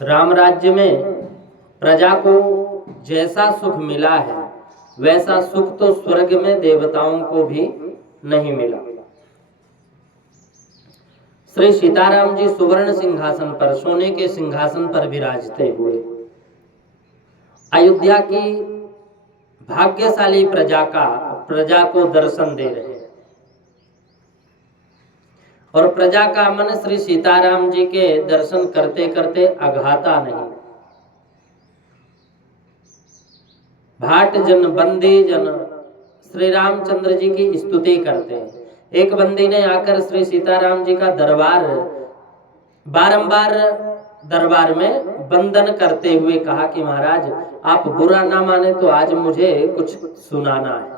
राम राज्य में प्रजा को जैसा सुख मिला है वैसा सुख तो स्वर्ग में देवताओं को भी नहीं मिला। श्री सीताराम जी सुवर्ण सिंहासन पर, सोने के सिंहासन पर विराजते हुए अयोध्या की भाग्यशाली प्रजा को दर्शन दे रहे हैं और प्रजा का मन श्री सीताराम जी के दर्शन करते करते अघाता नहीं। भाट जन बंदी जन श्री रामचंद्र जी की स्तुति करते हैं। एक बंदी ने आकर श्री सीताराम जी का बारंबार दरबार में वंदन करते हुए कहा कि महाराज आप बुरा ना माने तो आज मुझे कुछ सुनाना है।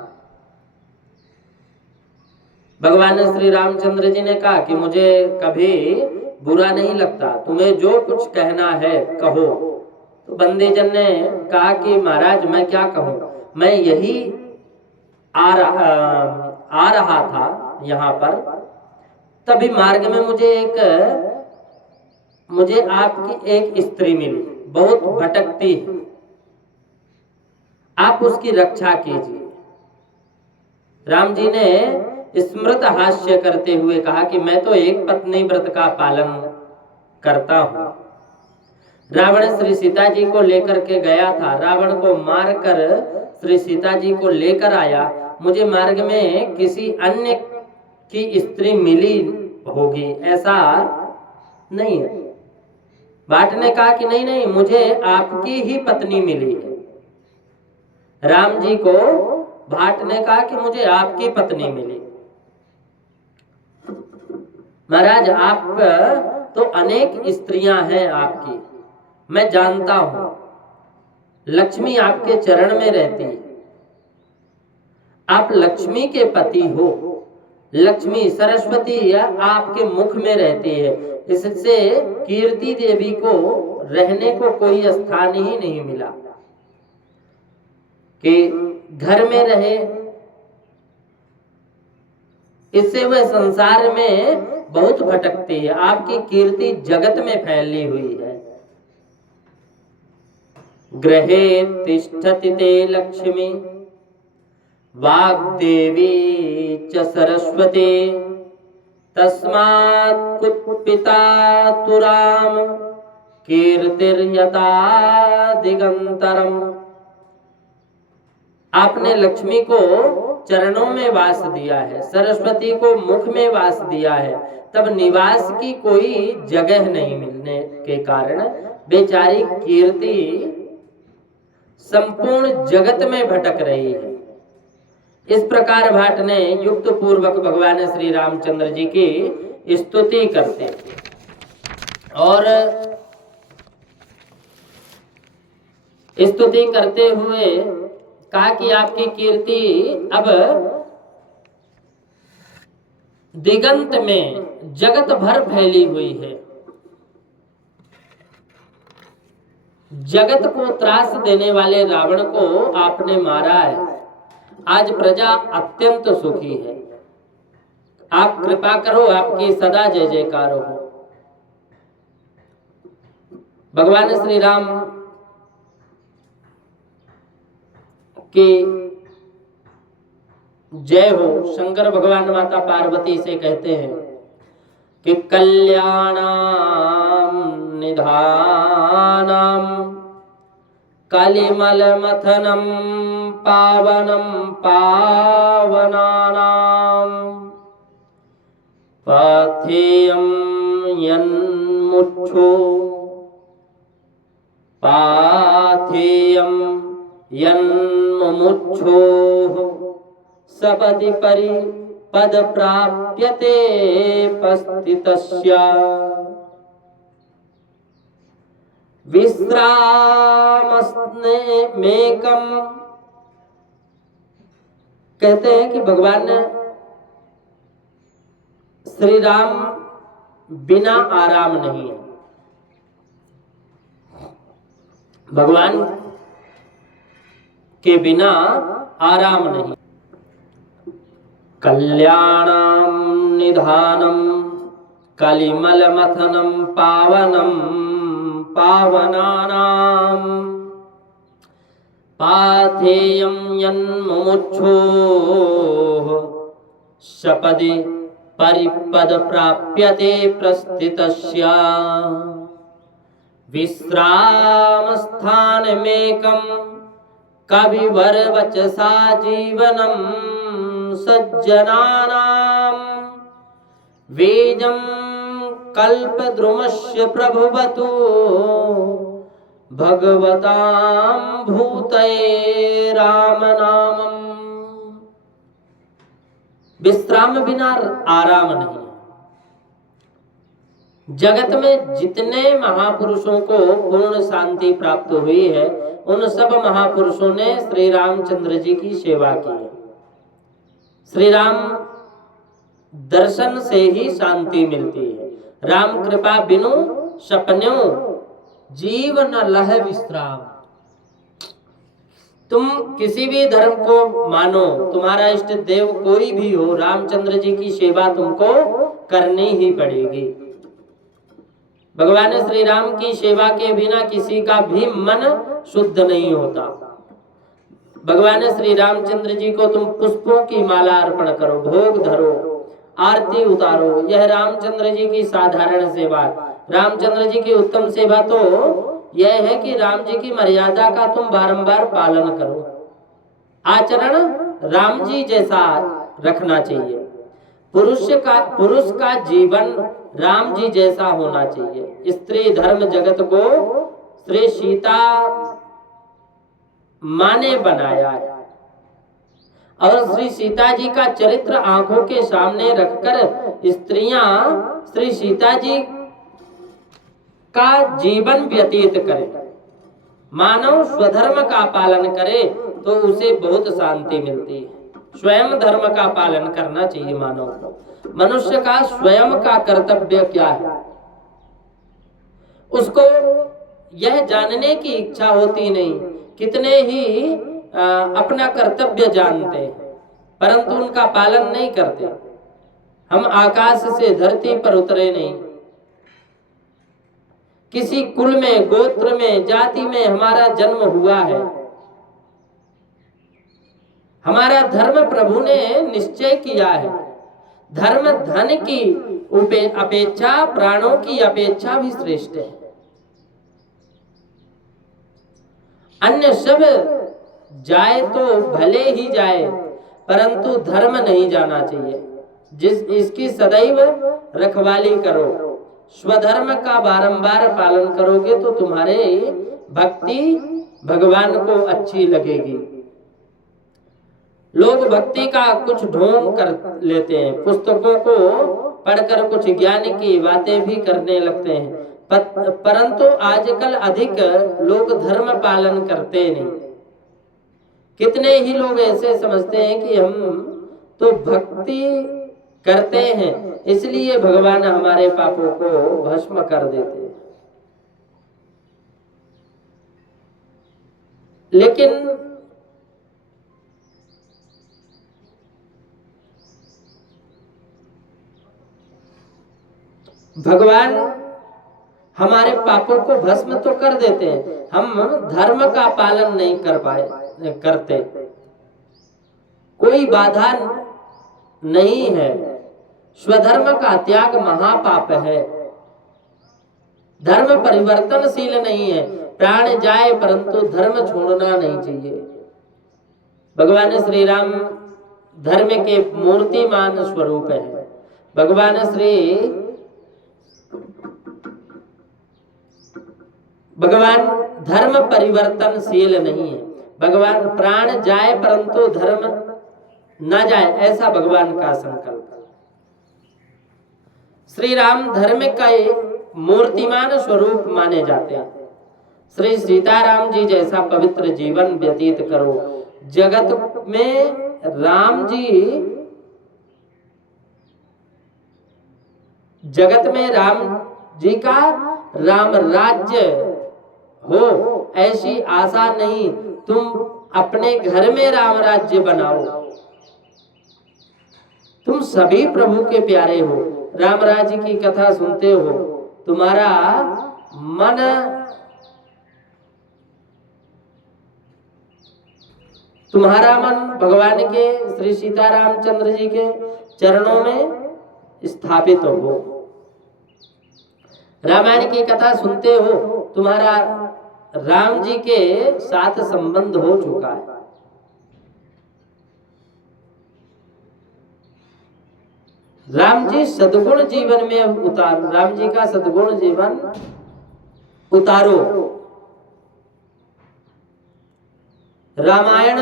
भगवान श्री रामचंद्र जी ने कहा कि मुझे कभी बुरा नहीं लगता, तुम्हें जो कुछ कहना है कहो। तो बंदी जन ने कहा कि महाराज मैं क्या कहूं, मैं यही आ रहा था यहाँ पर, तभी मार्ग में मुझे आपकी एक स्त्री मिली, बहुत भटकती है, आप उसकी रक्षा कीजिए। राम जी ने स्मृत हास्य करते हुए कहा कि मैं तो एक पत्नी व्रत का पालन करता हूं। रावण श्री सीता जी को लेकर के गया था, रावण को मारकर श्री सीता जी को लेकर आया, मुझे मार्ग में किसी अन्य की स्त्री मिली होगी ऐसा नहीं है। भाट ने कहा कि नहीं नहीं, मुझे आपकी ही पत्नी मिली है। राम जी को भाट ने कहा कि मुझे आपकी पत्नी मिली। महाराज आप तो अनेक स्त्रियां हैं आपकी, मैं जानता हूं, लक्ष्मी आपके चरण में रहती है, आप लक्ष्मी के पति हो, लक्ष्मी सरस्वती या आपके मुख में रहती है, इससे कीर्ति देवी को रहने को कोई स्थान ही नहीं मिला कि घर में रहे, इससे वह संसार में बहुत भटकती है, आपकी कीर्ति जगत में फैली हुई है। गृहे तिष्ठति ते लक्ष्मी वाग्देवी च सरस्वती तस्मात् कुत्पिता तु राम कीर्तिर्यथा दिगंतरम। आपने लक्ष्मी को चरणों में वास दिया है, सरस्वती को मुख में वास दिया है, तब निवास की कोई जगह नहीं मिलने के कारण बेचारी कीर्ति संपूर्ण जगत में भटक रही है। इस प्रकार भाट ने युक्त पूर्वक भगवान श्री रामचंद्र जी की स्तुति करते और स्तुति करते हुए कहा कि आपकी कीर्ति अब दिगंत में जगत भर फैली हुई है, जगत को त्रास देने वाले रावण को आपने मारा है, आज प्रजा अत्यंत सुखी है, आप कृपा करो, आपकी सदा जय जयकार हो। भगवान श्री राम की जय हो। शंकर भगवान माता पार्वती से कहते हैं कि कल्याणाम निधानम कलिमल मथनम पावनम पावनानाम पाथेयम यन्मुच्छो पाथेयम यन्मुच्छो सपदि परिपद प्राप्यते पस्थितस्य विश्रामस्ने मेकम। कहते हैं कि भगवान श्री राम बिना आराम नहीं है, भगवान के बिना आराम नहीं। कल्याणम निधानम कलिमल मथनम पावनम पावनानां पाथेयं यन्मुमुक्षोः सपदि परिपद प्राप्यते प्रस्थितस्य विश्रामस्थानमेकं कविवर वचसा जीवनं सज्जनानां वेदं कल्पद्रुमस्य प्रभुवतु भगवतां भूतये राम नामम्। विश्राम बिना आराम नहीं। जगत में जितने महापुरुषों को पूर्ण शांति प्राप्त हुई है, उन सब महापुरुषों ने श्री रामचंद्र जी की सेवा की है। श्री राम दर्शन से ही शांति मिलती है। राम कृपा बिनु सपन्यों जीव न लह विश्राम। तुम किसी भी धर्म को मानो, तुम्हारा इष्ट देव कोई भी हो, रामचंद्र जी की सेवा तुमको करनी ही पड़ेगी। भगवान श्री राम की सेवा के बिना किसी का भी मन शुद्ध नहीं होता। भगवान श्री रामचंद्र जी को तुम पुष्पों की माला अर्पण करो, भोग धरो, आरती उतारो, यह रामचंद्र जी की साधारण सेवा। रामचंद्र जी की उत्तम सेवा तो यह है कि राम जी की मर्यादा का तुम बारंबार पालन करो। आचरण राम जी जैसा रखना चाहिए। पुरुष का जीवन राम जी जैसा होना चाहिए। स्त्री धर्म जगत को श्री सीता माँ ने बनाया है और श्री सीता जी का चरित्र आंखों के सामने रखकर स्त्रियां श्री सीता जी का जीवन व्यतीत करें। मानव स्वधर्म का पालन करे तो उसे बहुत शांति मिलती है। स्वयं धर्म का पालन करना चाहिए मानव को। मनुष्य का स्वयं का कर्तव्य क्या है, उसको यह जानने की इच्छा होती नहीं। कितने ही अपना कर्तव्य जानते हैं परंतु उनका पालन नहीं करते। हम आकाश से धरती पर उतरे नहीं। किसी कुल में, गोत्र में, जाति में हमारा जन्म हुआ है। हमारा धर्म प्रभु ने निश्चय किया है। धर्म धन की अपेक्षा, प्राणों की अपेक्षा भी श्रेष्ठ है। अन्य सब जाए तो भले ही जाए परंतु धर्म नहीं जाना चाहिए। इसकी सदैव रखवाली करो। स्वधर्म का बारंबार पालन करोगे तो तुम्हारे भक्ति भगवान को अच्छी लगेगी। लोग भक्ति का कुछ ढोंग कर लेते हैं, पुस्तकों को पढ़कर कुछ ज्ञान की बातें भी करने लगते हैं, परंतु आजकल अधिक लोग धर्म पालन करते नहीं। कितने ही लोग ऐसे समझते हैं कि हम तो भक्ति करते हैं इसलिए भगवान हमारे पापों को भस्म कर देते हैं। लेकिन भगवान हमारे पापों को भस्म तो कर देते हैं, हम धर्म का पालन नहीं करते। कोई बाधा नहीं है। स्वधर्म का त्याग महापाप है। धर्म परिवर्तनशील नहीं है। प्राण जाए परंतु धर्म छोड़ना नहीं चाहिए। भगवान श्री राम धर्म के मूर्तिमान स्वरूप है। भगवान धर्म परिवर्तनशील नहीं है। भगवान प्राण जाए परंतु धर्म न जाए, ऐसा भगवान का संकल्प। श्री राम धर्म का मूर्तिमान स्वरूप माने जाते हैं। श्री सीताराम जी जैसा पवित्र जीवन व्यतीत करो। जगत में राम जी का राम राज्य हो ऐसी आशा नहीं। तुम अपने घर में राम राज्य बनाओ। तुम सभी प्रभु के प्यारे हो। राम राज्य की कथा सुनते हो, तुम्हारा मन तुम्हारा मन भगवान के श्री सीतारामचंद्र जी के चरणों में स्थापित हो। रामायण की कथा सुनते हो, तुम्हारा राम जी के साथ संबंध हो चुका है। राम जी सद्गुण जीवन में उतारो, राम जी का सद्गुण जीवन उतारो। रामायण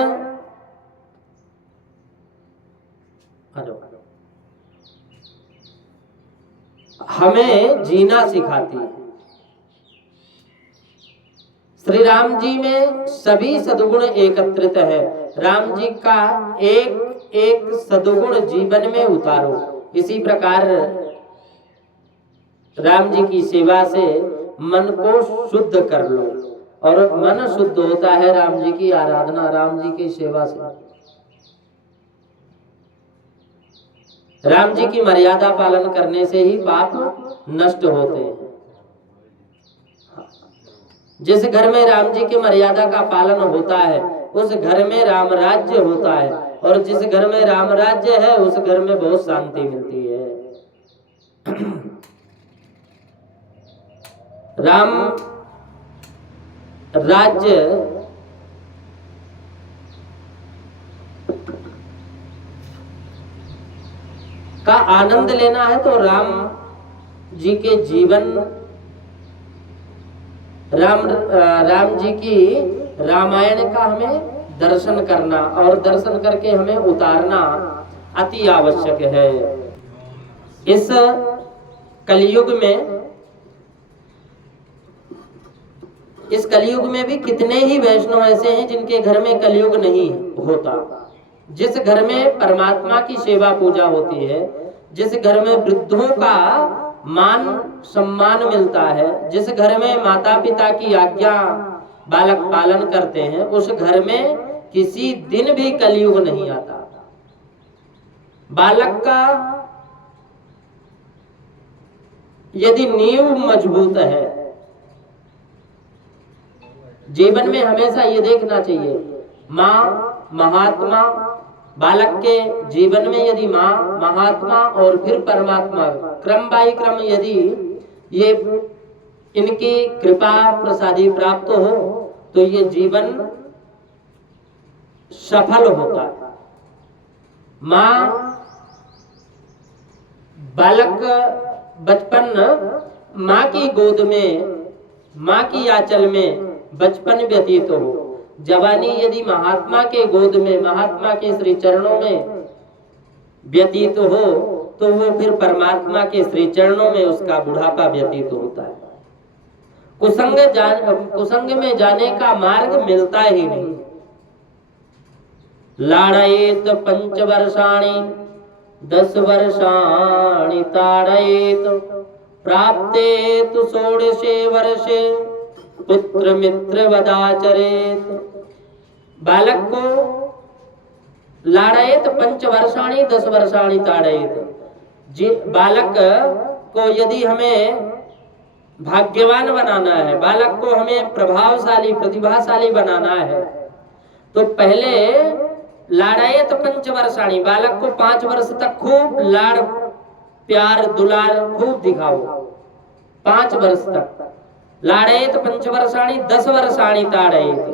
हमें जीना सिखाती है। श्री राम जी में सभी सद्गुण एकत्रित है। राम जी का एक एक सद्गुण जीवन में उतारो। इसी प्रकार राम जी की सेवा से मन को शुद्ध कर लो, और मन शुद्ध होता है राम जी की आराधना, राम जी की सेवा से। राम जी की मर्यादा पालन करने से ही पाप नष्ट होते हैं। जिस घर में राम जी की मर्यादा का पालन होता है उस घर में राम राज्य होता है, और जिस घर में राम राज्य है उस घर में बहुत शांति मिलती है। राम राज्य का आनंद लेना है तो राम जी के जीवन, राम जी की रामायण का हमें दर्शन करना, और दर्शन करके हमें उतारना अति आवश्यक है। इस कलयुग में भी कितने ही वैष्णव ऐसे हैं जिनके घर में कलयुग नहीं होता। जिस घर में परमात्मा की सेवा पूजा होती है, जिस घर में वृद्धों का मान सम्मान मिलता है, जिस घर में माता पिता की आज्ञा बालक पालन करते हैं, उस घर में किसी दिन भी कलयुग नहीं आता। बालक का यदि नींव मजबूत है, जीवन में हमेशा ये देखना चाहिए, माँ महात्मा, बालक के जीवन में यदि माँ महात्मा और फिर परमात्मा क्रम बाई क्रम यदि ये इनकी कृपा प्रसादी प्राप्त हो तो ये जीवन सफल होता है। माँ बालक बचपन माँ की गोद में, माँ की आंचल में बचपन व्यतीत हो, जवानी यदि महात्मा के गोद में, महात्मा के श्री चरणों में व्यतीत हो तो वो फिर परमात्मा के श्री चरणों में उसका बुढ़ापा व्यतीत होता है। कुसंग में जाने का मार्ग मिलता ही नहीं। लाड़येत 5 वर्षाणि 10 वर्षाणि ताड़येत प्राप्तेत 16 वर्षे पुत्र मित्र वदाचरेत। बालक को लाड़येत 5 वर्षाणि 10 वर्षाणि ताड़येत। बालक को यदि हमें भाग्यवान बनाना है, बालक को हमें प्रभावशाली प्रतिभाशाली बनाना है, तो पहले लाड़येत 5 वर्षाणि, बालक को 5 वर्ष तक खूब लाड़ प्यार दुलार खूब दिखाओ, 5 वर्ष तक। लाड़येत 5 वर्षाणि 10 वर्षाणि ताड़येत,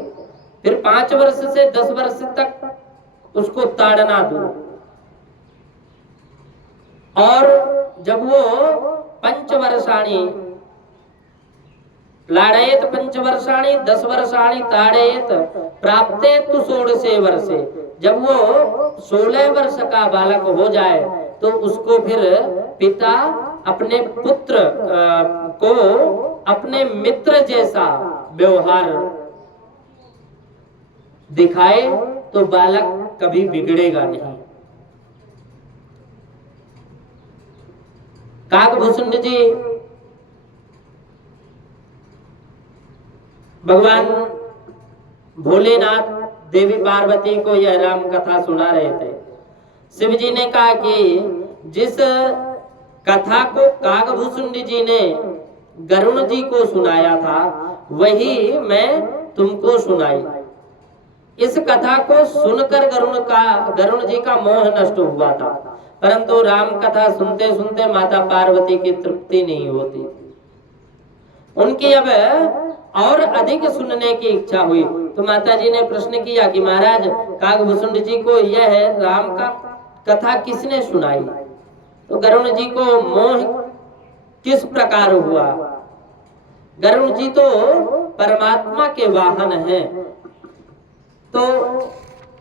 फिर 5 वर्ष से 10 वर्ष तक उसको ताड़ना दो। और जब वो 5 वर्षाणि लाड़येत 5 वर्षाणि 10 वर्षाणि ताड़येत प्राप्तेत 16 वर्षे, जब वो 16 वर्ष का बालक हो जाए तो उसको फिर पिता अपने पुत्र को अपने मित्र जैसा व्यवहार दिखाए तो बालक कभी बिगड़ेगा नहीं। काकभूषुंड जी भगवान भोलेनाथ देवी पार्वती को यह राम कथा सुना रहे थे। शिव जी ने कहा कि जिस कथा को काकभूषुंड जी ने गरुण जी को सुनाया था वही मैं तुमको सुनाई। इस कथा को सुनकर गरुण जी का मोह नष्ट हुआ था, परंतु राम कथा सुनते सुनते माता पार्वती की तृप्ति नहीं होती थी। उनकी अब और अधिक सुनने की इच्छा हुई, तो माता जी ने प्रश्न किया कि महाराज काकभूषुंड जी को यह राम का कथा किसने सुनाई? तो गरुण जी को मोह किस प्रकार हुआ? गरुण जी तो परमात्मा के वाहन हैं, तो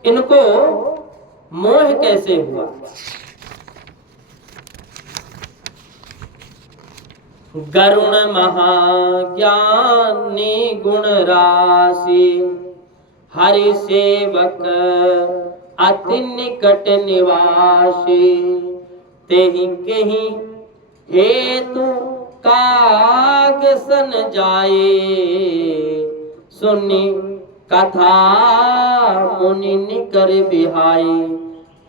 इनको मोह कैसे हुआ? गरुण महाज्ञानी गुण राशि, हरि सेवक अति निकट निवासी। तेहि केहि हेतु काग सन जाए, सुनी कथा मुनि निकर बिहाई।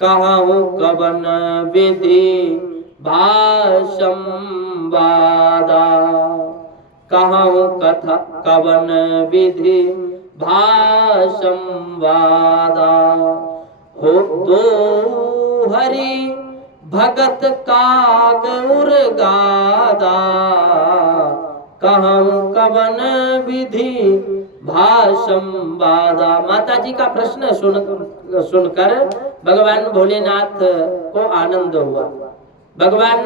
कहूँ कवन विधि भाषम वादा, कहूँ कथा कवन विधि भाषम वादा। हो दो हरि भगत काग उर्गादा, कहूँ कवन विधि भाषम वादा। माता जी का प्रश्न सुनकर भगवान भोलेनाथ को आनंद हुआ। भगवान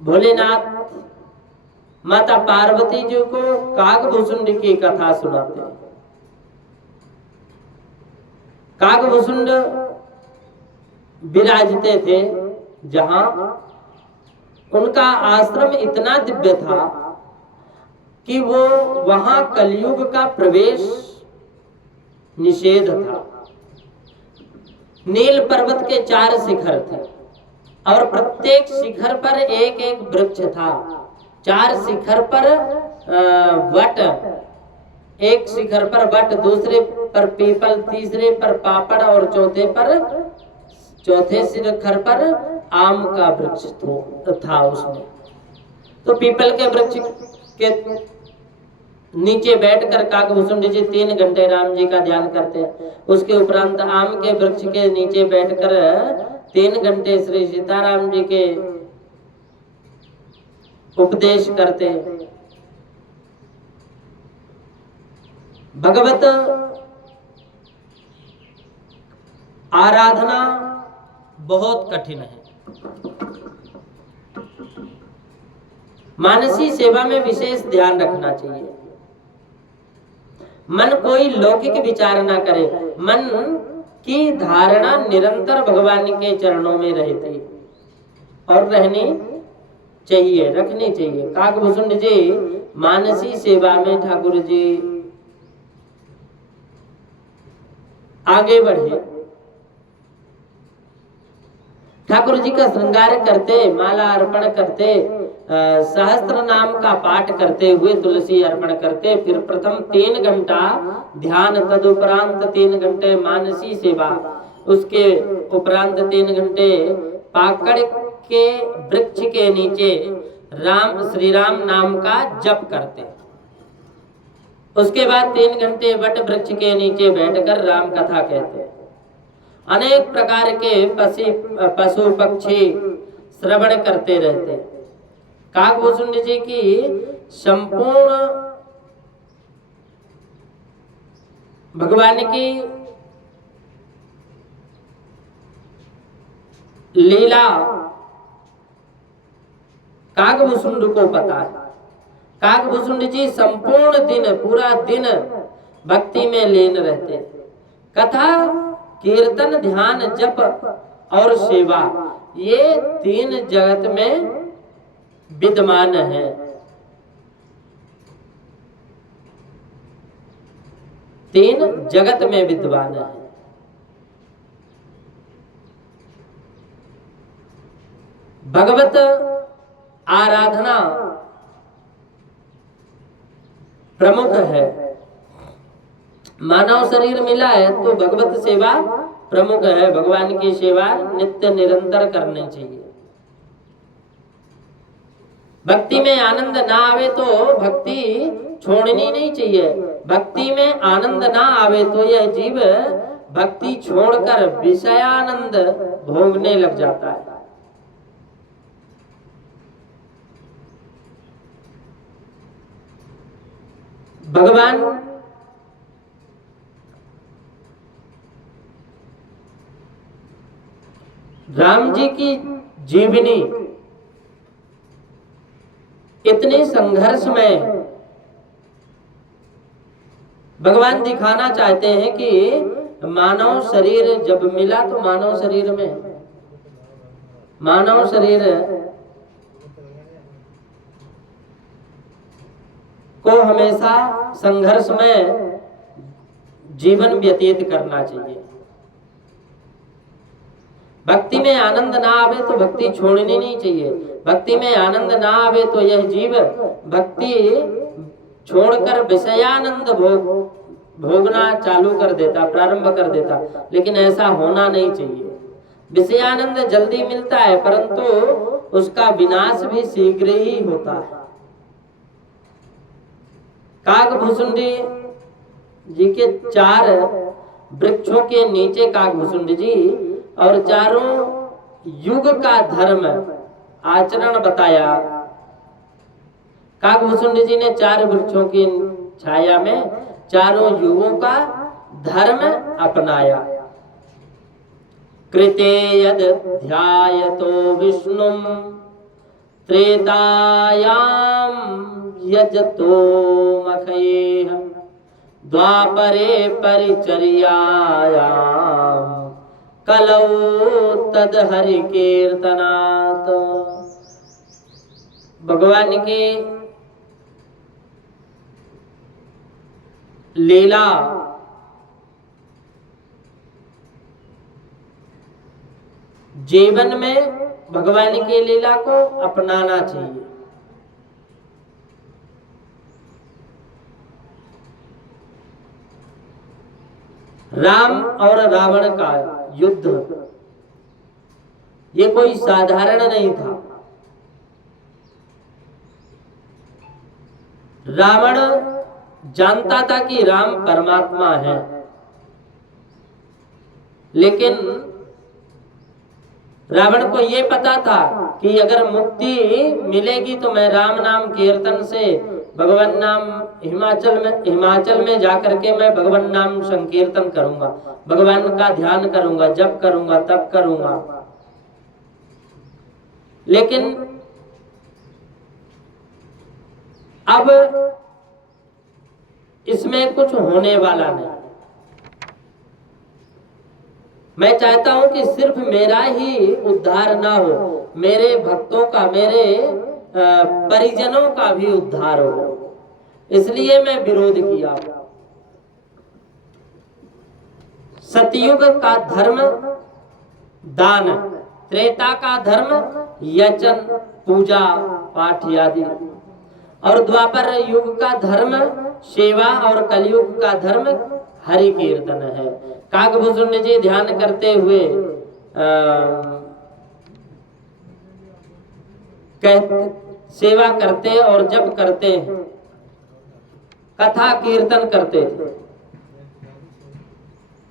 भोलेनाथ माता पार्वती जी को काकभूषुंड की कथा सुनाते हैं। काकभूषुंड विराजते थे जहां उनका आश्रम इतना दिव्य था कि वो वहां कलयुग का प्रवेश निषेध था। नील पर्वत के 4 शिखर थे और प्रत्येक शिखर पर एक एक वृक्ष था। 4 शिखर पर वट, एक शिखर पर वट, दूसरे पर पीपल, तीसरे पर पापड़ और चौथे शिखर पर आम का वृक्ष था उसमें। तो पीपल के वृक्ष के नीचे बैठकर काकभूषुंड जी 3 घंटे राम जी का ध्यान करते हैं। उसके उपरांत आम के वृक्ष के नीचे बैठकर 3 घंटे श्री सीताराम जी के उपदेश करते हैं। भगवत आराधना बहुत कठिन है। मानसी सेवा में विशेष ध्यान रखना चाहिए। मन कोई लौकिक विचार ना करे, मन की धारणा निरंतर भगवान के चरणों में रहती और रहनी चाहिए, रखनी चाहिए। काकभूषुंड जी मानसी सेवा में ठाकुर जी आगे बढ़े, ठाकुर जी का श्रृंगार करते, माला अर्पण करते, सहस्त्र नाम का पाठ करते हुए तुलसी अर्पण करते, फिर प्रथम 3 घंटा ध्यान, तदुपरांत 3 घंटे मानसी सेवा, उसके उपरांत 3 घंटे पाकड़ के वृक्ष के नीचे श्री राम नाम का जप करते। उसके बाद 3 घंटे वट वृक्ष के नीचे बैठकर राम कथा कहते। अनेक प्रकार के पशु पक्षी श्रवण करते रहते। काकभूषुंड जी की संपूर्ण भगवान की लीला काकभूषुंड को पता है। काकभूषुंड जी संपूर्ण दिन, पूरा दिन भक्ति में लीन रहते। कथा, कीर्तन, ध्यान, जप और सेवा, ये 3 जगत में विद्यमान है। तीन जगत में विद्वान है। भगवत आराधना प्रमुख है। मानव शरीर मिला है तो भगवत सेवा प्रमुख है। भगवान की सेवा नित्य निरंतर करनी चाहिए। भक्ति में आनंद ना आवे तो भक्ति छोड़नी नहीं चाहिए। भक्ति में आनंद ना आवे तो यह जीव भक्ति छोड़कर विषयानंद भोगने लग जाता है। भगवान राम जी की जीवनी इतने संघर्ष में भगवान दिखाना चाहते हैं कि मानव शरीर जब मिला तो मानव शरीर को हमेशा संघर्ष में जीवन व्यतीत करना चाहिए। भक्ति में आनंद ना आवे तो भक्ति छोड़नी नहीं चाहिए। भक्ति में आनंद ना आवे तो यह जीव भक्ति छोड़कर विषयानंद भोगना चालू कर देता, प्रारंभ कर देता। लेकिन ऐसा होना नहीं चाहिए। विषयानंद जल्दी मिलता है परंतु उसका विनाश भी शीघ्र ही होता है। काकभुसुंडी जी के 4 वृक्षों के नीचे काकभुसुंडी जी और चारों युग का धर्म आचरण बताया। काकभुसुंडी जी ने 4 वृक्षों की छाया में चारों युगों का धर्म अपनाया। कृते यद ध्यायतो विष्णुम त्रेतायाम यजतो मखयेह द्वापरे परिचर्यायाम कलौ तद हरि कीर्तनात्। भगवान की लीला जीवन में भगवान की लीला को अपनाना चाहिए। राम और रावण का युद्ध ये कोई साधारण नहीं था। रावण जानता था कि राम परमात्मा है, लेकिन रावण को ये पता था कि अगर मुक्ति मिलेगी तो मैं राम नाम कीर्तन से भगवान नाम हिमाचल में जाकर के मैं भगवान नाम संकीर्तन करूंगा, भगवान का ध्यान करूंगा, जप करूंगा, तप करूंगा। लेकिन अब इसमें कुछ होने वाला नहीं। मैं चाहता हूं कि सिर्फ मेरा ही उद्धार ना हो, मेरे भक्तों का, मेरे परिजनों का भी उद्धार हो। इसलिए मैं विरोध किया। सतयुग का धर्म दान, त्रेता का धर्म यजन, पूजा पाठ आदि, और द्वापर युग का धर्म सेवा और कलयुग का धर्म हरि कीर्तन है। काकभुसुंडी जी ध्यान करते हुए सेवा करते और जप करते, कथा कीर्तन करते थे।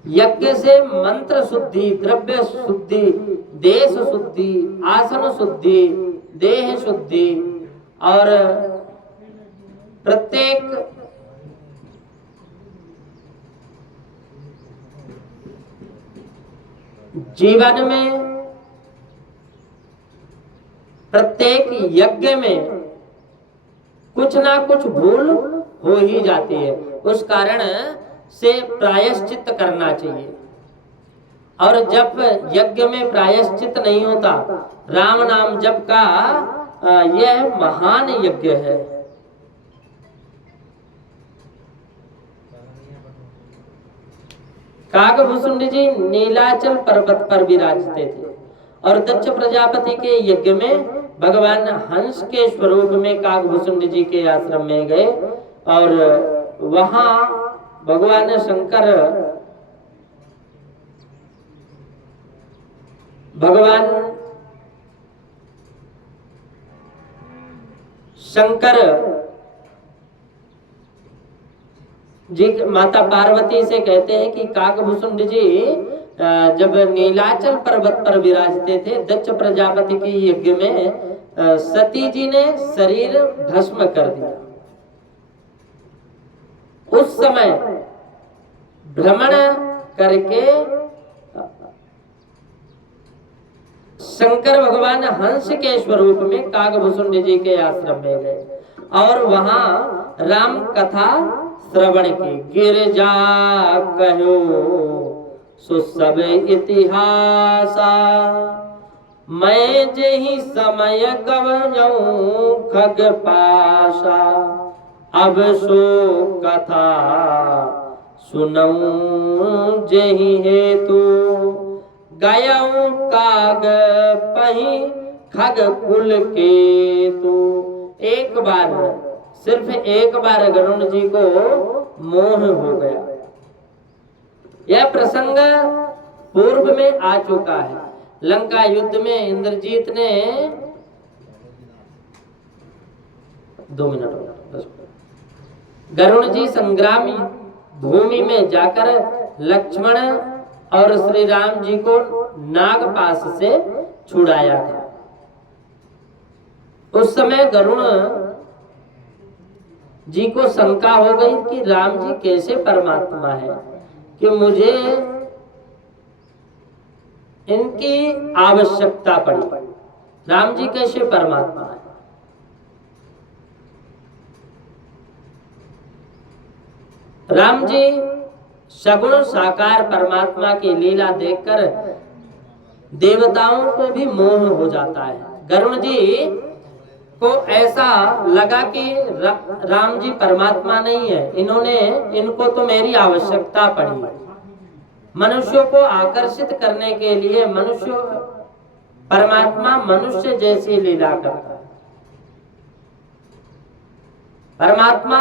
यज्ञ से मंत्र शुद्धि, द्रव्य शुद्धि, देश शुद्धि, आसन शुद्धि, देह शुद्धि और प्रत्येक जीवन में, प्रत्येक यज्ञ में कुछ ना कुछ भूल हो ही जाती है। उस कारण से प्रायश्चित करना चाहिए। और जब यज्ञ में प्रायश्चित नहीं होता, राम नाम जप का यह महान यज्ञ है। काकभुसुंडी जी नीलाचल पर्वत पर विराजते थे और दक्ष प्रजापति के यज्ञ में भगवान हंस के स्वरूप में काकभुसुंडी जी के आश्रम में गए और वहां भगवान शंकर शंकर जी माता पार्वती से कहते हैं कि काकभूषुंड जी जब नीलाचल पर्वत पर विराजते थे, दक्ष प्रजापति के यज्ञ में सती जी ने शरीर भस्म कर दिया। उस समय भ्रमण करके शंकर भगवान हंस के स्वरूप में काकभूषुंड जी के आश्रम में गए और वहां राम कथा श्रवण की। गिरजा कहो सो सब इतिहासा, मैं जही समय गवयऊं खग पासा, अब सो कथा सुनऊं जही हेतु, गयऊं काग पही खग कुल केतु। एक बार, सिर्फ एक बार गरुण जी को मोह हो गया। यह प्रसंग पूर्व में आ चुका है। लंका युद्ध में इंद्रजीत ने 2 मिनट गरुण जी संग्राम भूमि में जाकर लक्ष्मण और श्री राम जी को नागपाश से छुड़ाया था। उस समय गरुण जी को शंका हो गई कि राम जी कैसे परमात्मा है, कि मुझे इनकी आवश्यकता पड़ी। राम जी कैसे परमात्मा है? राम जी सगुण साकार परमात्मा की लीला देखकर देवताओं को भी मोह हो जाता है। गरुण जी को ऐसा लगा कि राम जी परमात्मा नहीं है, इनको तो मेरी आवश्यकता पड़ी। मनुष्यों को आकर्षित करने के लिए परमात्मा मनुष्य जैसी लीला करता है। परमात्मा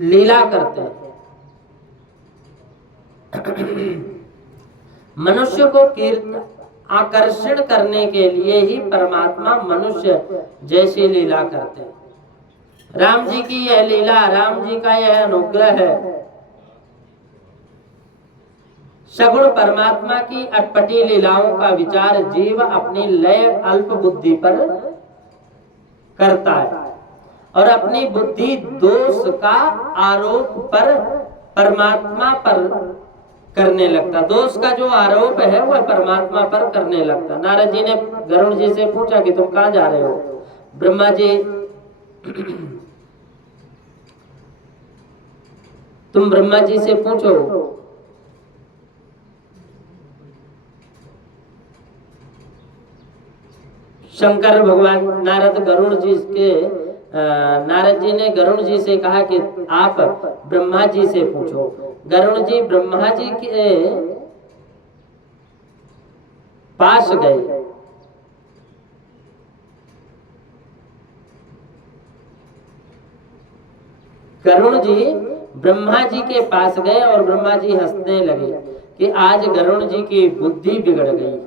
लीला करते हैं। मनुष्य को आकर्षण करने के लिए ही परमात्मा मनुष्य जैसी लीला करते हैं। राम जी की यह लीला, राम जी का यह अनुग्रह है। सगुण परमात्मा की अटपटी लीलाओं का विचार जीव अपनी लय अल्प बुद्धि पर करता है और अपनी बुद्धि दोष का आरोप पर परमात्मा पर करने लगता। दोष का जो आरोप है वह परमात्मा पर करने लगता। नारद जी ने गरुड़ जी से पूछा कि तुम कहाँ जा रहे हो? ब्रह्मा जी तुम ब्रह्मा जी से पूछो। शंकर भगवान नारद जी ने गरुड़ जी से कहा कि आप ब्रह्मा जी से पूछो। गरुड़ जी ब्रह्मा जी के पास गए। गरुड़ जी ब्रह्मा जी के पास गए और ब्रह्मा जी हंसने लगे कि आज गरुड़ जी की बुद्धि बिगड़ गई।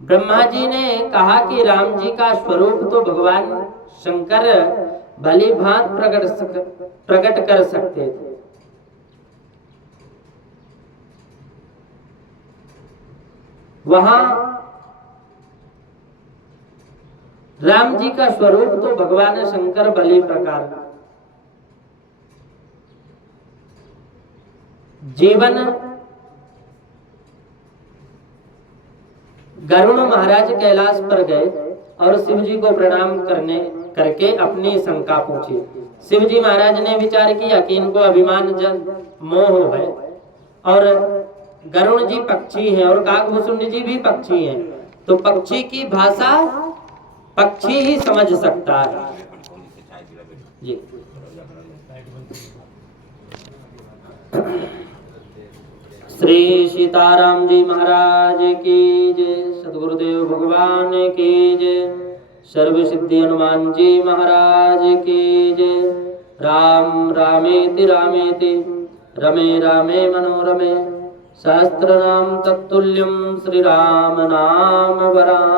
ब्रह्मा जी ने कहा कि राम जी का स्वरूप तो भगवान शंकर भली भांत प्रकट कर सकते थे। वहां राम जी का स्वरूप तो भगवान शंकर भली प्रकार जीवन गरुड़ महाराज कैलाश पर गए और शिव जी को प्रणाम करके अपनी शंका पूछी। शिव जी महाराज ने विचार किया कि इनको अभिमान मोह है और गरुड़ जी पक्षी हैं और काकभूषुंड जी भी पक्षी हैं, तो पक्षी की भाषा पक्षी ही समझ सकता है। जी श्री सीताराम जी महाराज की जय, सदगुरुदेव भगवान की जय, सर्व सिद्धि हनुमान जी महाराज की जय। राम रामेति रामेति रमे रामे मनोरमे सहस्रनाम तत्तुल्यं श्री राम नाम वरानने।